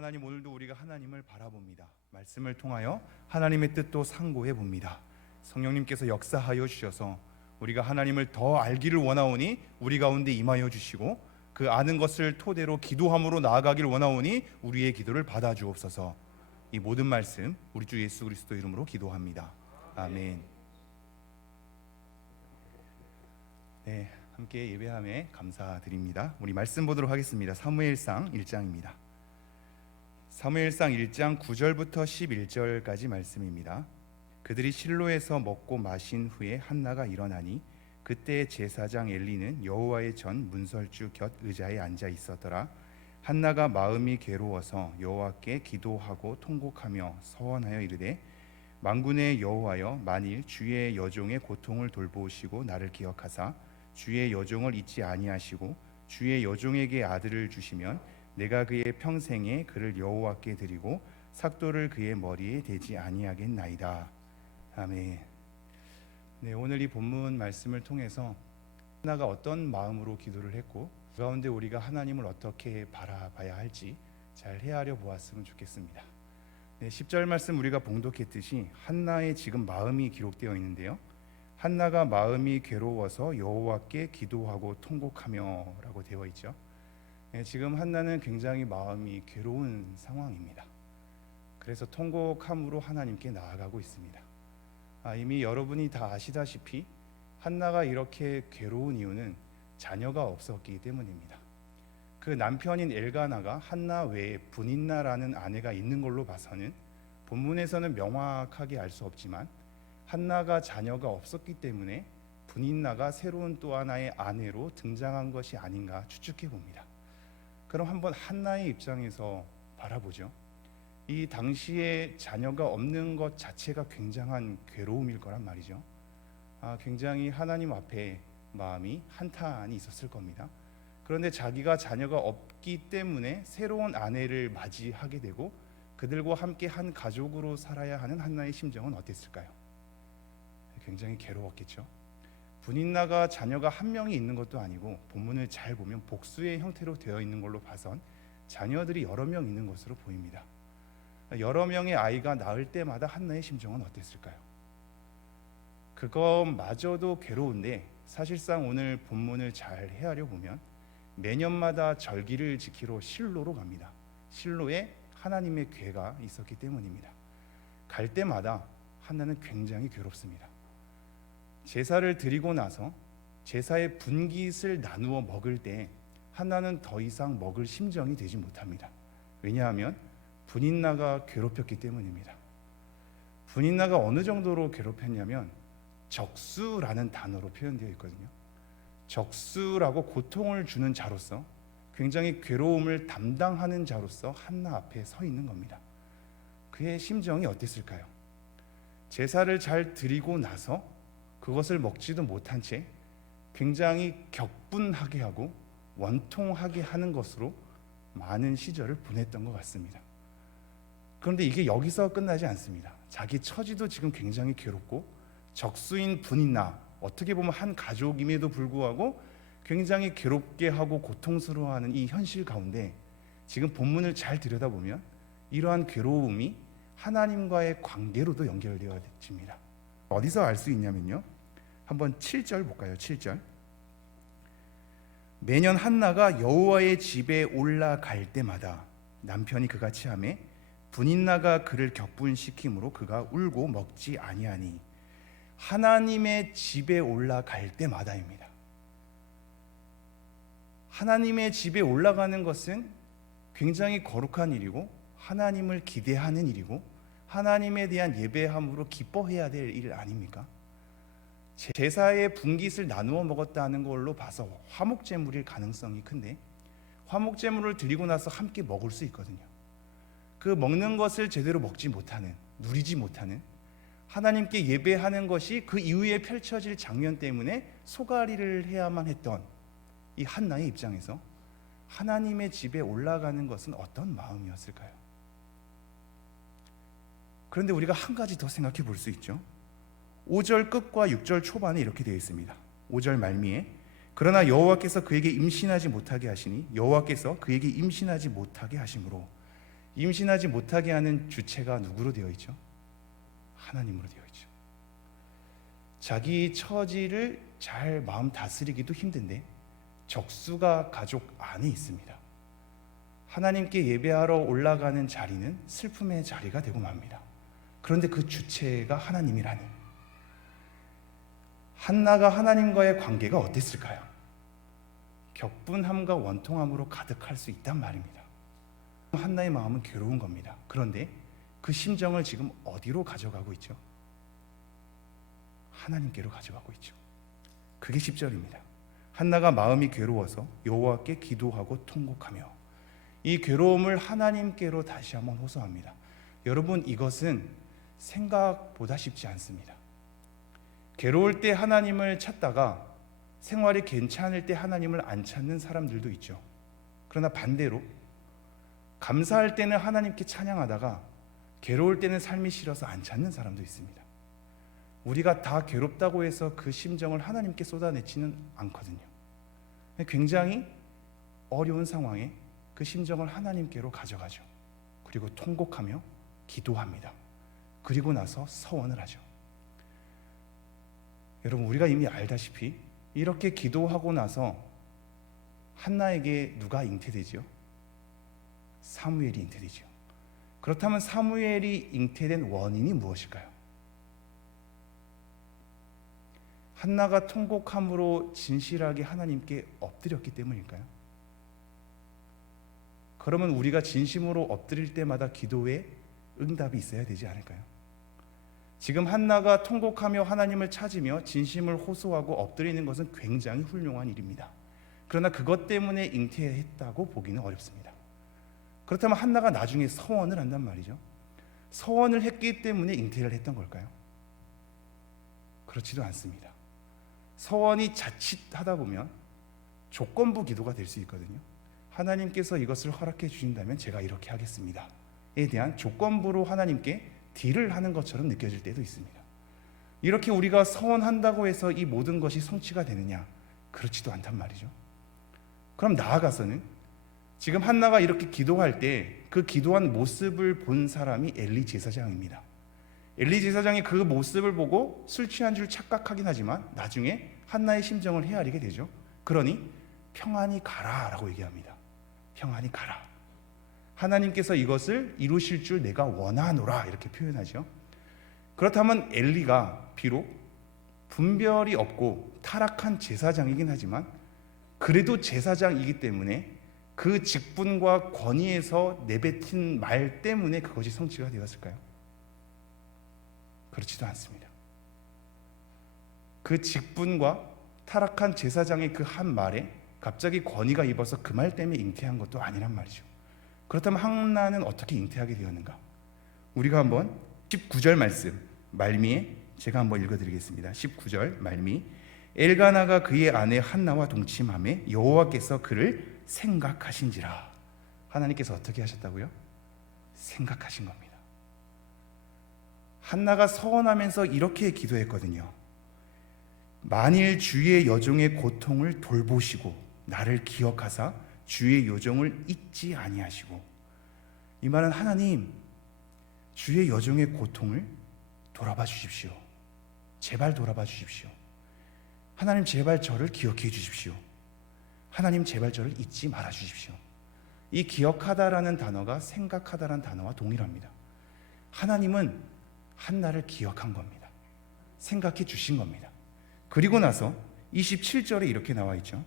하나님, 오늘도 우리가 하나님을 바라봅니다. 말씀을 통하여 하나님의 뜻도 상고해 봅니다. 성령님께서 역사하여 주셔서 우리가 하나님을 더 알기를 원하오니 우리 가운데 임하여 주시고, 그 아는 것을 토대로 기도함으로 나아가길 원하오니 우리의 기도를 받아 주옵소서. 이 모든 말씀 우리 주 예수 그리스도 이름으로 기도합니다. 아멘. 네, 함께 예배함에 감사드립니다. 우리 말씀 보도록 하겠습니다. 사무엘상 1장입니다. 사무엘상 1장 9절부터 11절까지 말씀입니다. 그들이 실로에서 먹고 마신 후에 한나가 일어나니 그때 제사장 엘리는 여호와의 전 문설주 곁 의자에 앉아 있었더라. 한나가 마음이 괴로워서 여호와께 기도하고 통곡하며 서원하여 이르되, 만군의 여호와여, 만일 주의 여종의 고통을 돌보시고 나를 기억하사 주의 여종을 잊지 아니하시고 주의 여종에게 아들을 주시면 내가 그의 평생에 그를 여호와께 드리고 삭도를 그의 머리에 대지 아니하겠나이다. 아멘. 네, 오늘 이 본문 말씀을 통해서 한나가 어떤 마음으로 기도를 했고 그 가운데 우리가 하나님을 어떻게 바라봐야 할지 잘 헤아려 보았으면 좋겠습니다. 네, 10절 말씀 우리가 봉독했듯이 한나의 지금 마음이 기록되어 있는데요, 한나가 마음이 괴로워서 여호와께 기도하고 통곡하며 라고 되어 있죠. 네, 지금 한나는 굉장히 마음이 괴로운 상황입니다. 그래서 통곡함으로 하나님께 나아가고 있습니다. 이미 여러분이 다 아시다시피 한나가 이렇게 괴로운 이유는 자녀가 없었기 때문입니다. 그 남편인 엘가나가 한나 외에 분인나라는 아내가 있는 걸로 봐서는 본문에서는 명확하게 알 수 없지만 한나가 자녀가 없었기 때문에 분인나가 새로운 또 하나의 아내로 등장한 것이 아닌가 추측해 봅니다. 그럼 한번 한나의 입장에서 바라보죠. 이 당시에 자녀가 없는 것 자체가 굉장한 괴로움일 거란 말이죠. 굉장히 하나님 앞에 마음이 한탄이 있었을 겁니다. 그런데 자기가 자녀가 없기 때문에 새로운 아내를 맞이하게 되고 그들과 함께 한 가족으로 살아야 하는 한나의 심정은 어땠을까요? 굉장히 괴로웠겠죠. 분인나가 자녀가 한 명이 있는 것도 아니고 본문을 잘 보면 복수의 형태로 되어 있는 걸로 봐선 자녀들이 여러 명 있는 것으로 보입니다. 여러 명의 아이가 낳을 때마다 한나의 심정은 어땠을까요? 그것마저도 괴로운데 사실상 오늘 본문을 잘 헤아려 보면 매년마다 절기를 지키러 실로로 갑니다. 실로에 하나님의 궤가 있었기 때문입니다. 갈 때마다 한나는 굉장히 괴롭습니다. 제사를 드리고 나서 제사의 분깃을 나누어 먹을 때 한나는 더 이상 먹을 심정이 되지 못합니다. 왜냐하면 분인나가 괴롭혔기 때문입니다. 분인나가 어느 정도로 괴롭혔냐면 적수라는 단어로 표현되어 있거든요. 적수라고 고통을 주는 자로서 굉장히 괴로움을 담당하는 자로서 한나 앞에 서 있는 겁니다. 그의 심정이 어땠을까요? 제사를 잘 드리고 나서 그것을 먹지도 못한 채 굉장히 격분하게 하고 원통하게 하는 것으로 많은 시절을 보냈던 것 같습니다. 그런데 이게 여기서 끝나지 않습니다. 자기 처지도 지금 굉장히 괴롭고 적수인 분인나, 어떻게 보면 한 가족임에도 불구하고 굉장히 괴롭게 하고 고통스러워하는 이 현실 가운데 지금 본문을 잘 들여다보면 이러한 괴로움이 하나님과의 관계로도 연결되어집니다. 어디서 알 수 있냐면요, 한번 7절 볼까요? 7절. 매년 한나가 여호와의 집에 올라갈 때마다 남편이 그같이 하매 분인나가 그를 격분시킴으로 그가 울고 먹지 아니하니. 하나님의 집에 올라갈 때마다입니다. 하나님의 집에 올라가는 것은 굉장히 거룩한 일이고 하나님을 기대하는 일이고 하나님에 대한 예배함으로 기뻐해야 될 일 아닙니까? 제사의 분깃을 나누어 먹었다는 걸로 봐서 화목제물일 가능성이 큰데 화목제물을 드리고 나서 함께 먹을 수 있거든요. 그 먹는 것을 제대로 먹지 못하는, 누리지 못하는, 하나님께 예배하는 것이 그 이후에 펼쳐질 장면 때문에 소가리를 해야만 했던 이 한나의 입장에서 하나님의 집에 올라가는 것은 어떤 마음이었을까요? 그런데 우리가 한 가지 더 생각해 볼 수 있죠. 5절 끝과 6절 초반에 이렇게 되어 있습니다. 5절 말미에 그러나 여호와께서 그에게 임신하지 못하게 하시니 여호와께서 그에게 임신하지 못하게 하심으로. 임신하지 못하게 하는 주체가 누구로 되어 있죠? 하나님으로 되어 있죠. 자기 처지를 잘 마음 다스리기도 힘든데 적수가 가족 안에 있습니다. 하나님께 예배하러 올라가는 자리는 슬픔의 자리가 되고 맙니다. 그런데 그 주체가 하나님이라니. 한나가 하나님과의 관계가 어땠을까요? 격분함과 원통함으로 가득할 수 있단 말입니다. 한나의 마음은 괴로운 겁니다. 그런데 그 심정을 지금 어디로 가져가고 있죠? 하나님께로 가져가고 있죠. 그게 10절입니다. 한나가 마음이 괴로워서 여호와께 기도하고 통곡하며, 이 괴로움을 하나님께로 다시 한번 호소합니다. 여러분, 이것은 생각보다 쉽지 않습니다. 괴로울 때 하나님을 찾다가 생활이 괜찮을 때 하나님을 안 찾는 사람들도 있죠. 그러나 반대로 감사할 때는 하나님께 찬양하다가 괴로울 때는 삶이 싫어서 안 찾는 사람도 있습니다. 우리가 다 괴롭다고 해서 그 심정을 하나님께 쏟아내지는 않거든요. 굉장히 어려운 상황에 그 심정을 하나님께로 가져가죠. 그리고 통곡하며 기도합니다. 그리고 나서 서원을 하죠. 여러분, 우리가 이미 알다시피 이렇게 기도하고 나서 한나에게 누가 잉태되죠? 사무엘이 잉태되죠. 그렇다면 사무엘이 잉태된 원인이 무엇일까요? 한나가 통곡함으로 진실하게 하나님께 엎드렸기 때문일까요? 그러면 우리가 진심으로 엎드릴 때마다 기도에 응답이 있어야 되지 않을까요? 지금 한나가 통곡하며 하나님을 찾으며 진심을 호소하고 엎드리는 것은 굉장히 훌륭한 일입니다. 그러나 그것 때문에 잉태했다고 보기는 어렵습니다. 그렇다면 한나가 나중에 서원을 한단 말이죠. 서원을 했기 때문에 잉태를 했던 걸까요? 그렇지도 않습니다. 서원이 자칫하다 보면 조건부 기도가 될 수 있거든요. 하나님께서 이것을 허락해 주신다면 제가 이렇게 하겠습니다 에 대한 조건부로 하나님께 딜을 하는 것처럼 느껴질 때도 있습니다. 이렇게 우리가 서원한다고 해서 이 모든 것이 성취가 되느냐? 그렇지도 않단 말이죠. 그럼 나아가서는 지금 한나가 이렇게 기도할 때 그 기도한 모습을 본 사람이 엘리 제사장입니다. 엘리 제사장이 그 모습을 보고 술 취한 줄 착각하긴 하지만 나중에 한나의 심정을 헤아리게 되죠. 그러니 평안히 가라라고 얘기합니다. 평안히 가라. 하나님께서 이것을 이루실 줄 내가 원하노라 이렇게 표현하죠. 그렇다면 엘리가 비록 분별이 없고 타락한 제사장이긴 하지만 그래도 제사장이기 때문에 그 직분과 권위에서 내뱉은 말 때문에 그것이 성취가 되었을까요? 그렇지도 않습니다. 그 직분과 타락한 제사장의 그 한 말에 갑자기 권위가 입어서 그 말 때문에 잉태한 것도 아니란 말이죠. 그렇다면 한나는 어떻게 잉태하게 되었는가? 우리가 한번 19절 말씀 말미에 제가 한번 읽어드리겠습니다. 19절 말미. 엘가나가 그의 아내 한나와 동침하매 여호와께서 그를 생각하신지라. 하나님께서 어떻게 하셨다고요? 생각하신 겁니다. 한나가 서원하면서 이렇게 기도했거든요. 만일 주의 여종의 고통을 돌보시고 나를 기억하사 주의 여종을 잊지 아니하시고, 이 말은 하나님 주의 여종의 고통을 돌아봐 주십시오. 제발 돌아봐 주십시오. 하나님 제발 저를 기억해 주십시오. 하나님 제발 저를 잊지 말아 주십시오. 이 기억하다라는 단어가 생각하다라는 단어와 동일합니다. 하나님은 한나를 기억한 겁니다. 생각해 주신 겁니다. 그리고 나서 27절에 이렇게 나와 있죠.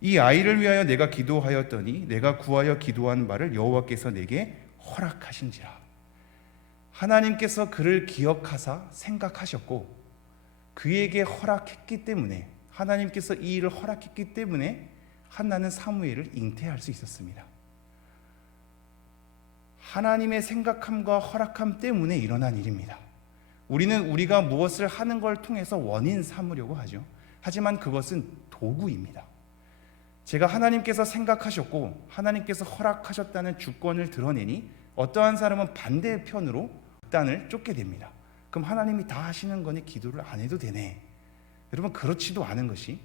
이 아이를 위하여 내가 기도하였더니 내가 구하여 기도한 바를 여호와께서 내게 허락하신지라. 하나님께서 그를 기억하사 생각하셨고 그에게 허락했기 때문에, 하나님께서 이 일을 허락했기 때문에 한나는 사무엘을 잉태할 수 있었습니다. 하나님의 생각함과 허락함 때문에 일어난 일입니다. 우리는 우리가 무엇을 하는 걸 통해서 원인 삼으려고 하죠. 하지만 그것은 도구입니다. 제가 하나님께서 생각하셨고 하나님께서 허락하셨다는 주권을 드러내니 어떠한 사람은 반대편으로 극단을 쫓게 됩니다. 그럼 하나님이 다 하시는 거니 기도를 안 해도 되네. 여러분, 그렇지도 않은 것이,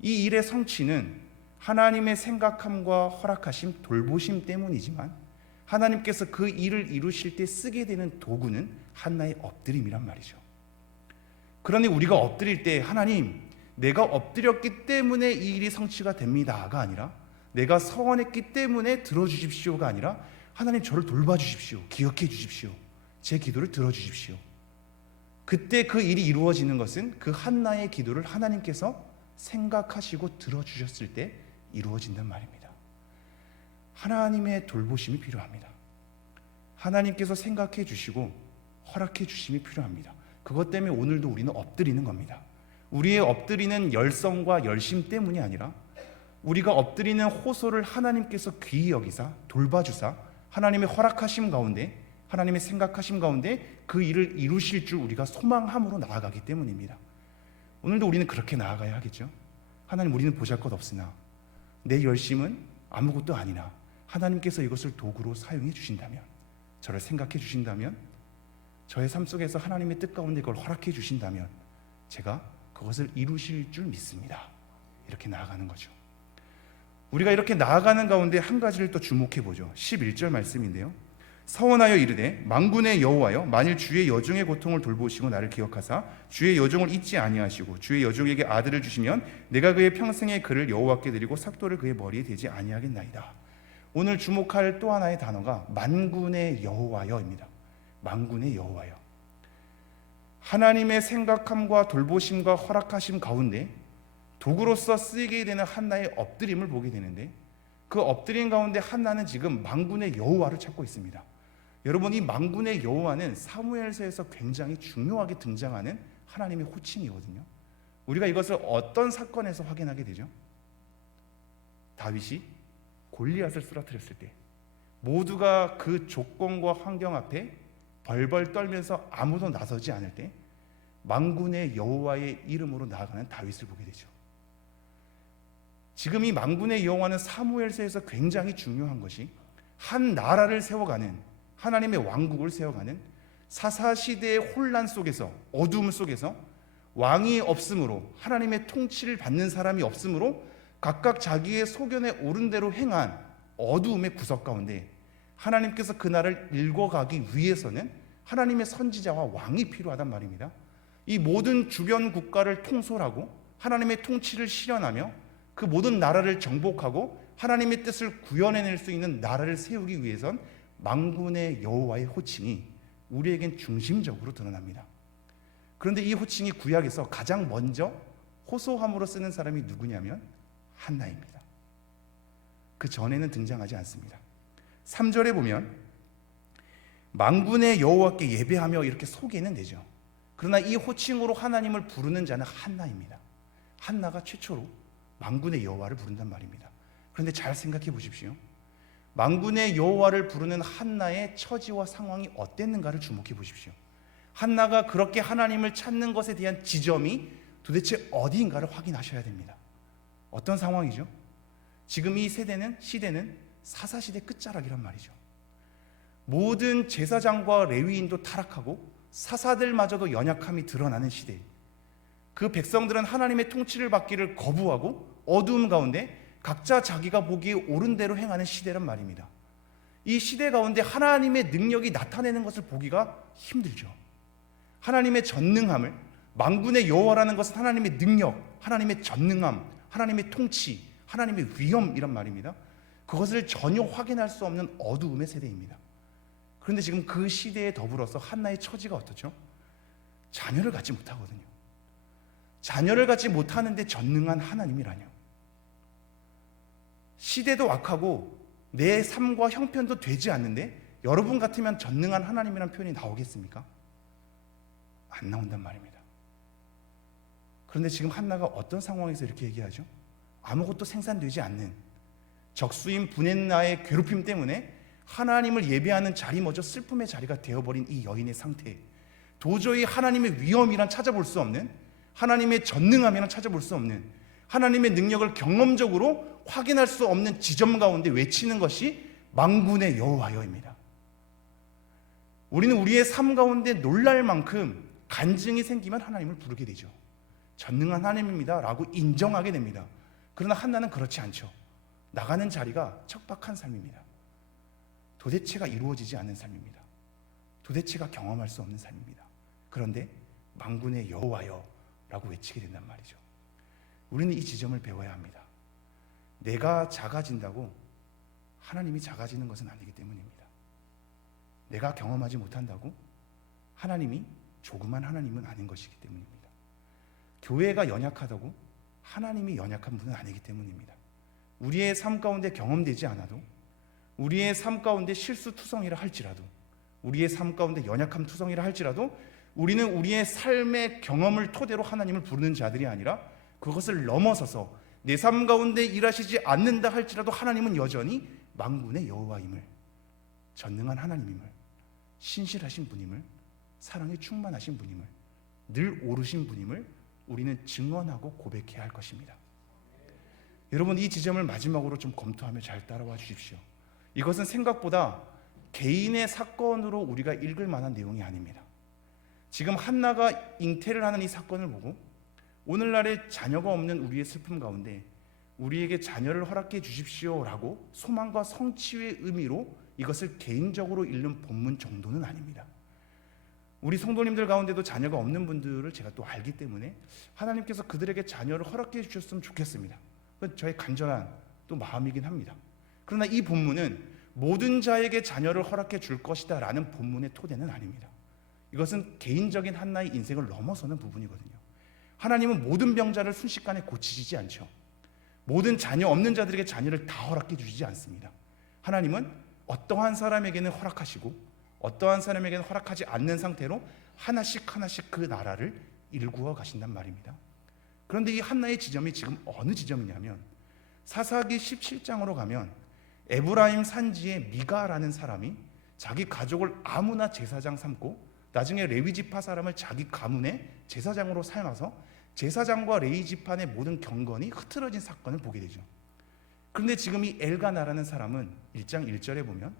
이 일의 성취는 하나님의 생각함과 허락하심, 돌보심 때문이지만 하나님께서 그 일을 이루실 때 쓰게 되는 도구는 한나의 엎드림이란 말이죠. 그러니 우리가 엎드릴 때 하나님, 내가 엎드렸기 때문에 이 일이 성취가 됩니다가 아니라 내가 서원했기 때문에 들어주십시오가 아니라 하나님 저를 돌봐주십시오, 기억해 주십시오, 제 기도를 들어주십시오. 그때 그 일이 이루어지는 것은 그 한나의 기도를 하나님께서 생각하시고 들어주셨을 때 이루어진단 말입니다. 하나님의 돌보심이 필요합니다. 하나님께서 생각해 주시고 허락해 주심이 필요합니다. 그것 때문에 오늘도 우리는 엎드리는 겁니다. 우리의 엎드리는 열성과 열심 때문이 아니라 우리가 엎드리는 호소를 하나님께서 귀히 여기사 돌봐주사 하나님의 허락하심 가운데, 하나님의 생각하심 가운데 그 일을 이루실 줄 우리가 소망함으로 나아가기 때문입니다. 오늘도 우리는 그렇게 나아가야 하겠죠. 하나님, 우리는 보잘것없으나 내 열심은 아무것도 아니나 하나님께서 이것을 도구로 사용해 주신다면, 저를 생각해 주신다면, 저의 삶 속에서 하나님의 뜻 가운데 그걸 허락해 주신다면 제가 그것을 이루실 줄 믿습니다. 이렇게 나아가는 거죠. 우리가 이렇게 나아가는 가운데 한 가지를 또 주목해 보죠. 11절 말씀인데요. 서원하여 이르되 만군의 여호와여, 만일 주의 여종의 고통을 돌보시고 나를 기억하사 주의 여종을 잊지 아니하시고 주의 여종에게 아들을 주시면 내가 그의 평생의 그를 여호와께 드리고 삭도를 그의 머리에 대지 아니하겠나이다. 오늘 주목할 또 하나의 단어가 만군의 여호와여입니다. 만군의 여호와여. 하나님의 생각함과 돌보심과 허락하심 가운데 도구로서 쓰이게 되는 한나의 엎드림을 보게 되는데, 그 엎드림 가운데 한나는 지금 만군의 여호와를 찾고 있습니다. 여러분, 이 만군의 여호와는 사무엘서에서 굉장히 중요하게 등장하는 하나님의 호칭이거든요. 우리가 이것을 어떤 사건에서 확인하게 되죠? 다윗이 골리앗을 쓰러뜨렸을 때 모두가 그 조건과 환경 앞에 벌벌 떨면서 아무도 나서지 않을 때 만군의 여호와의 이름으로 나아가는 다윗을 보게 되죠. 지금 이 만군의 여호와는 사무엘서에서 굉장히 중요한 것이 한 나라를 세워가는, 하나님의 왕국을 세워가는 사사시대의 혼란 속에서, 어두움 속에서 왕이 없으므로, 하나님의 통치를 받는 사람이 없으므로 각각 자기의 소견에 옳은 대로 행한 어두움의 구석 가운데 하나님께서 그 나라를 읽어가기 위해서는 하나님의 선지자와 왕이 필요하단 말입니다. 이 모든 주변 국가를 통솔하고 하나님의 통치를 실현하며 그 모든 나라를 정복하고 하나님의 뜻을 구현해낼 수 있는 나라를 세우기 위해선 만군의 여호와의 호칭이 우리에겐 중심적으로 드러납니다. 그런데 이 호칭이 구약에서 가장 먼저 호소함으로 쓰는 사람이 누구냐면 한나입니다. 그 전에는 등장하지 않습니다. 3절에 보면 만군의 여호와께 예배하며 이렇게 소개는 되죠. 그러나 이 호칭으로 하나님을 부르는 자는 한나입니다. 한나가 최초로 만군의 여호와를 부른단 말입니다. 그런데 잘 생각해 보십시오. 만군의 여호와를 부르는 한나의 처지와 상황이 어땠는가를 주목해 보십시오. 한나가 그렇게 하나님을 찾는 것에 대한 지점이 도대체 어디인가를 확인하셔야 됩니다. 어떤 상황이죠? 지금 이 시대는 사사시대 끝자락이란 말이죠. 모든 제사장과 레위인도 타락하고 사사들마저도 연약함이 드러나는 시대. 그 백성들은 하나님의 통치를 받기를 거부하고 어두움 가운데 각자 자기가 보기에 옳은 대로 행하는 시대란 말입니다. 이 시대 가운데 하나님의 능력이 나타내는 것을 보기가 힘들죠. 하나님의 전능함을, 만군의 여호와라는 것은 하나님의 능력, 하나님의 전능함, 하나님의 통치, 하나님의 위엄이란 말입니다. 그것을 전혀 확인할 수 없는 어두움의 세대입니다. 그런데 지금 그 시대에 더불어서 한나의 처지가 어떻죠? 자녀를 갖지 못하거든요. 자녀를 갖지 못하는데 전능한 하나님이라뇨. 시대도 악하고 내 삶과 형편도 되지 않는데 여러분 같으면 전능한 하나님이라는 표현이 나오겠습니까? 안 나온단 말입니다. 그런데 지금 한나가 어떤 상황에서 이렇게 얘기하죠? 아무것도 생산되지 않는, 적수인 브넷나의 괴롭힘 때문에 하나님을 예배하는 자리마저 슬픔의 자리가 되어버린 이 여인의 상태, 도저히 하나님의 위엄이란 찾아볼 수 없는, 하나님의 전능함이란 찾아볼 수 없는, 하나님의 능력을 경험적으로 확인할 수 없는 지점 가운데 외치는 것이 만군의 여호와여입니다. 우리는 우리의 삶 가운데 놀랄 만큼 간증이 생기면 하나님을 부르게 되죠. 전능한 하나님입니다 라고 인정하게 됩니다. 그러나 한나는 그렇지 않죠. 나가는 자리가 척박한 삶입니다. 도대체가 이루어지지 않는 삶입니다. 도대체가 경험할 수 없는 삶입니다. 그런데 만군의 여호와여 라고 외치게 된단 말이죠. 우리는 이 지점을 배워야 합니다. 내가 작아진다고 하나님이 작아지는 것은 아니기 때문입니다. 내가 경험하지 못한다고 하나님이 조그만 하나님은 아닌 것이기 때문입니다. 교회가 연약하다고 하나님이 연약한 분은 아니기 때문입니다. 우리의 삶 가운데 경험되지 않아도, 우리의 삶 가운데 실수투성이라 할지라도, 우리의 삶 가운데 연약함 투성이라 할지라도 우리는 우리의 삶의 경험을 토대로 하나님을 부르는 자들이 아니라 그것을 넘어서서 내 삶 가운데 일하시지 않는다 할지라도 하나님은 여전히 만군의 여호와임을, 전능한 하나님임을, 신실하신 분임을, 사랑에 충만하신 분임을, 늘 오르신 분임을 우리는 증언하고 고백해야 할 것입니다. 여러분, 이 지점을 마지막으로 좀 검토하며 잘 따라와 주십시오. 이것은 생각보다 개인의 사건으로 우리가 읽을 만한 내용이 아닙니다. 지금 한나가 잉태를 하는 이 사건을 보고 오늘날의 자녀가 없는 우리의 슬픔 가운데 우리에게 자녀를 허락해 주십시오라고 소망과 성취의 의미로 이것을 개인적으로 읽는 본문 정도는 아닙니다. 우리 성도님들 가운데도 자녀가 없는 분들을 제가 또 알기 때문에 하나님께서 그들에게 자녀를 허락해 주셨으면 좋겠습니다. 그건 저의 간절한 또 마음이긴 합니다. 그러나 이 본문은 모든 자에게 자녀를 허락해 줄 것이다 라는 본문의 토대는 아닙니다. 이것은 개인적인 한나의 인생을 넘어서는 부분이거든요. 하나님은 모든 병자를 순식간에 고치시지 않죠. 모든 자녀 없는 자들에게 자녀를 다 허락해 주시지 않습니다. 하나님은 어떠한 사람에게는 허락하시고 어떠한 사람에게는 허락하지 않는 상태로 하나씩 하나씩 그 나라를 일구어 가신단 말입니다. 그런데 이 한나의 지점이 지금 어느 지점이냐면 사사기 17장으로 가면 에브라임 산지의 미가라는 사람이 자기 가족을 아무나 제사장 삼고 나중에 레위지파 사람을 자기 가문의 제사장으로 삼아서 제사장과 레위지파의 모든 경건이 흐트러진 사건을 보게 되죠. 그런데 지금 이 엘가나라는 사람은 1장 1절에 보면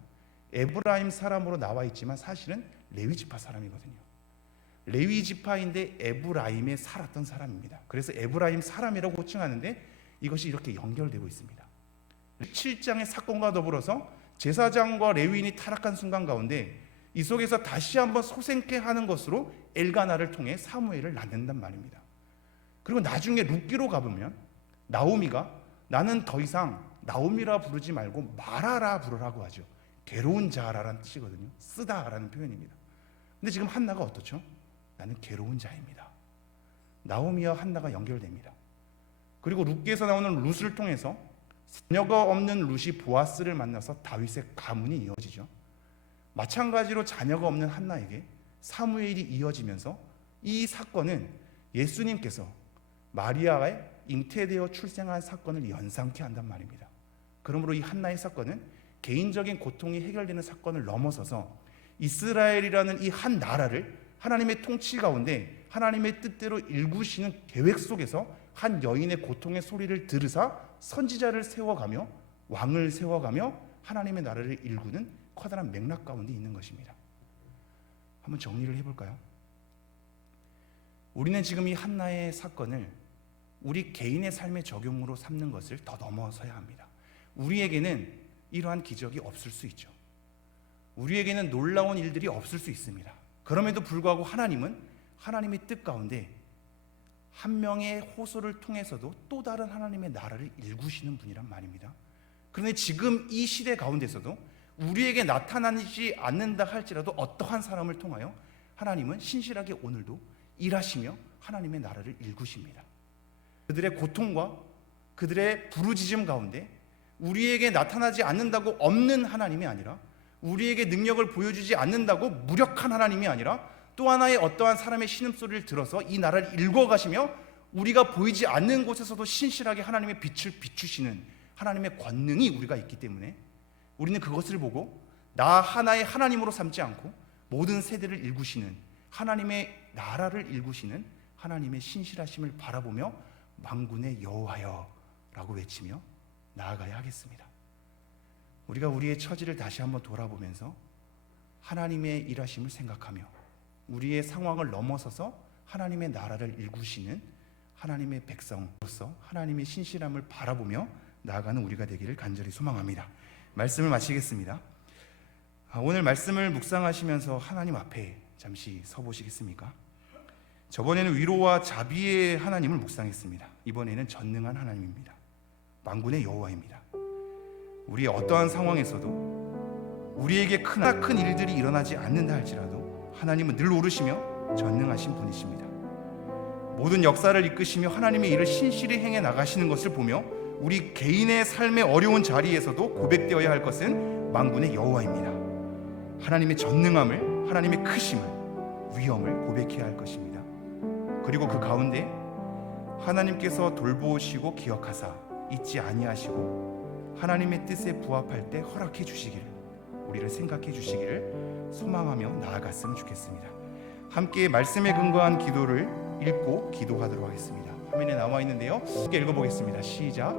에브라임 사람으로 나와 있지만 사실은 레위지파 사람이거든요. 레위지파인데 에브라임에 살았던 사람입니다. 그래서 에브라임 사람이라고 호칭하는데 이것이 이렇게 연결되고 있습니다. 7장의 사건과 더불어서 제사장과 레위인이 타락한 순간 가운데 이 속에서 다시 한번 소생케 하는 것으로 엘가나를 통해 사무엘을 낳는단 말입니다. 그리고 나중에 룻기로 가보면 나오미가 나는 더 이상 나오미라 부르지 말고 마라라 부르라고 하죠. 괴로운 자라라는 뜻이거든요. 쓰다라는 표현입니다. 근데 지금 한나가 어떻죠? 나는 괴로운 자입니다. 나오미와 한나가 연결됩니다. 그리고 룻기에서 나오는 룻을 통해서 자녀가 없는 룻이 보아스를 만나서 다윗의 가문이 이어지죠. 마찬가지로 자녀가 없는 한나에게 사무엘이 이어지면서 이 사건은 예수님께서 마리아의 잉태되어 출생한 사건을 연상케 한단 말입니다. 그러므로 이 한나의 사건은 개인적인 고통이 해결되는 사건을 넘어서서 이스라엘이라는 이 한 나라를 하나님의 통치 가운데 하나님의 뜻대로 일구시는 계획 속에서 한 여인의 고통의 소리를 들으사 선지자를 세워가며 왕을 세워가며 하나님의 나라를 일구는 커다란 맥락 가운데 있는 것입니다. 한번 정리를 해볼까요? 우리는 지금 이 한나의 사건을 우리 개인의 삶의 적용으로 삼는 것을 더 넘어서야 합니다. 우리에게는 이러한 기적이 없을 수 있죠. 우리에게는 놀라운 일들이 없을 수 있습니다. 그럼에도 불구하고 하나님은 하나님의 뜻 가운데 한 명의 호소를 통해서도 또 다른 하나님의 나라를 일구시는 분이란 말입니다. 그런데 지금 이 시대 가운데서도 우리에게 나타나지 않는다 할지라도 어떠한 사람을 통하여 하나님은 신실하게 오늘도 일하시며 하나님의 나라를 일구십니다. 그들의 고통과 그들의 부르짖음 가운데 우리에게 나타나지 않는다고 없는 하나님이 아니라 우리에게 능력을 보여주지 않는다고 무력한 하나님이 아니라 또 하나의 어떠한 사람의 신음소리를 들어서 이 나라를 일궈가시며 우리가 보이지 않는 곳에서도 신실하게 하나님의 빛을 비추시는 하나님의 권능이 우리가 있기 때문에 우리는 그것을 보고 나 하나의 하나님으로 삼지 않고 모든 세대를 일구시는 하나님의 나라를 일구시는 하나님의 신실하심을 바라보며 만군의 여호와여 라고 외치며 나아가야 하겠습니다. 우리가 우리의 처지를 다시 한번 돌아보면서 하나님의 일하심을 생각하며 우리의 상황을 넘어서서 하나님의 나라를 일구시는 하나님의 백성으로서 하나님의 신실함을 바라보며 나아가는 우리가 되기를 간절히 소망합니다. 말씀을 마치겠습니다. 오늘 말씀을 묵상하시면서 하나님 앞에 잠시 서보시겠습니까? 저번에는 위로와 자비의 하나님을 묵상했습니다. 이번에는 전능한 하나님입니다. 만군의 여호와입니다. 우리의 어떠한 상황에서도 우리에게 크나큰 일들이 일어나지 않는다 할지라도 하나님은 늘 오르시며 전능하신 분이십니다. 모든 역사를 이끄시며 하나님의 일을 신실히 행해 나가시는 것을 보며 우리 개인의 삶의 어려운 자리에서도 고백되어야 할 것은 만군의 여호와입니다. 하나님의 전능함을, 하나님의 크심을, 위엄을 고백해야 할 것입니다. 그리고 그 가운데 하나님께서 돌보시고 기억하사 잊지 아니하시고 하나님의 뜻에 부합할 때 허락해 주시기를, 우리를 생각해 주시기를 소망하며 나아갔으면 좋겠습니다. 함께 말씀에 근거한 기도를 읽고 기도하도록 하겠습니다. 화면에 나와 있는데요, 함께 읽어보겠습니다. 시작.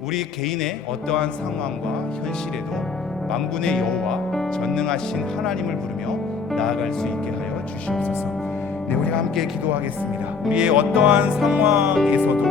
우리 개인의 어떠한 상황과 현실에도 만군의 여호와 전능하신 하나님을 부르며 나아갈 수 있게 하여 주시옵소서. 네, 우리가 함께 기도하겠습니다. 우리의 어떠한 상황에서도,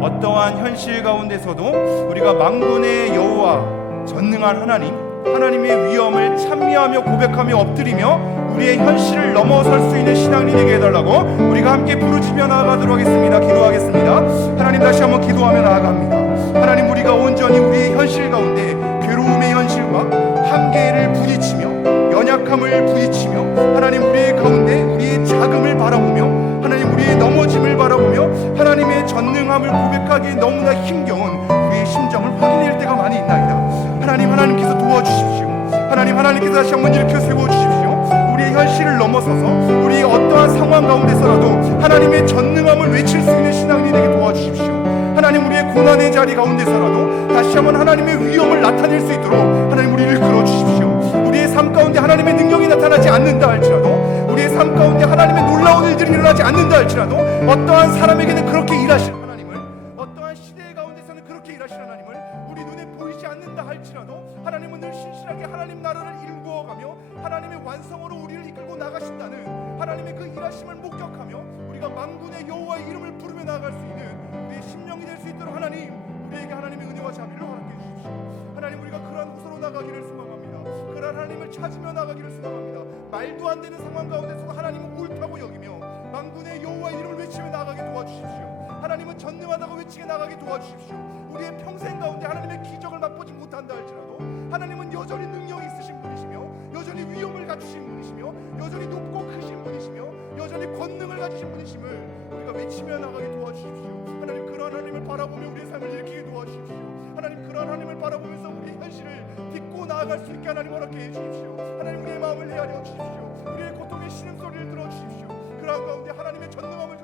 어떠한 현실 가운데서도 우리가 만군의 여호와 전능한 하나님, 하나님의 위엄을 찬미하며 고백하며 엎드리며 우리의 현실을 넘어설 수 있는 신앙이 되게 해달라고 우리가 함께 부르짖며 나아가도록 하겠습니다. 기도하겠습니다. 하나님, 다시 한번 기도하며 나아갑니다. 하나님, 우리가 온전히 우리의 현실 가운데 괴로움의 현실과 한계를 부딪히며 연약함을 부딪히며 하나님, 우리의 가운데 우리의 자금을 바라보며 하나님, 우리의 넘어짐을 바라보며 하나님의 전능함을 고백하기에 너무나 힘겨운 우리의 심정을 확인할 때가 많이 있나이다. 하나님께서 도와주십시오. 하나님께서 다시 한번 일으켜 세워주십시오. 우리의 현실을 넘어서서 우리의 어떠한 상황 가운데서라도 하나님의 전능함을 외칠 수 있는 신앙이 되게 도와주십시오. 하나님, 우리의 고난의 자리 가운데서라도 다시 한번 하나님의 위엄을 나타낼 수 있도록 하나님, 우리를 끌어주십시오. 우리의 삶 가운데 하나님의 능력이 나타나지 않는다 할지라도, 우리의 삶 가운데 하나님의 놀라운 일들이 일어나지 않는다 할지라도, 어떠한 사람에게는 그렇게 일하시는 하나님을, 어떠한 시대 가운데서는 그렇게 일하시는 하나님을 우리 눈에 보이지 않는다 할지라도 하나님은 늘 신실하게 하나님 나라를 이루어가며 하나님의 완성으로 우리를 이끌고 나가신다는 하나님의 그 일하심을 목격하며 우리가 만군의 여호와의 이름을 부르며 나아갈 수 있는 우리의 심령이 될 수 있도록 하나님, 우리에게 하나님의 은혜와 자비를 허락해 주십시오. 하나님, 우리가 그러한 곳으로 나가기를 소망합니다. 그러한 하나님을 찾으며 나가기를 소망합니다. 말도 안 되는 상황 가운데서도 하나님은 옳다고 여기며 만군의 여호와의 이름을 외치며 나가게 도와주십시오. 하나님은 전능하다고 외치게 나가게 도와주십시오. 우리의 평생 가운데 하나님의 기적을 맛보지 못한다 할지라도 하나님은 여전히 능력이 있으신 분이시며 여전히 위엄을 갖추신 분이시며 여전히 높고 크신 분이시며 여전히 권능을 가지신 분이심을 우리가 외치며 나가게 도와주십시오. 하나님, 그러한 하나님을 바라보며 우리의 삶을 일으키게 도와주십시오. 하나님, 그러한 하나님을 바라보면서 우리의 현실을 딛고 나아갈 수 있게 하나님 허락해 주십시오. 하나님, 우리의 마음을 헤아려 주십시오. 우리의 고통의 신음소리를 들어주십시오. 그러한 가운데 하나님의 전능함을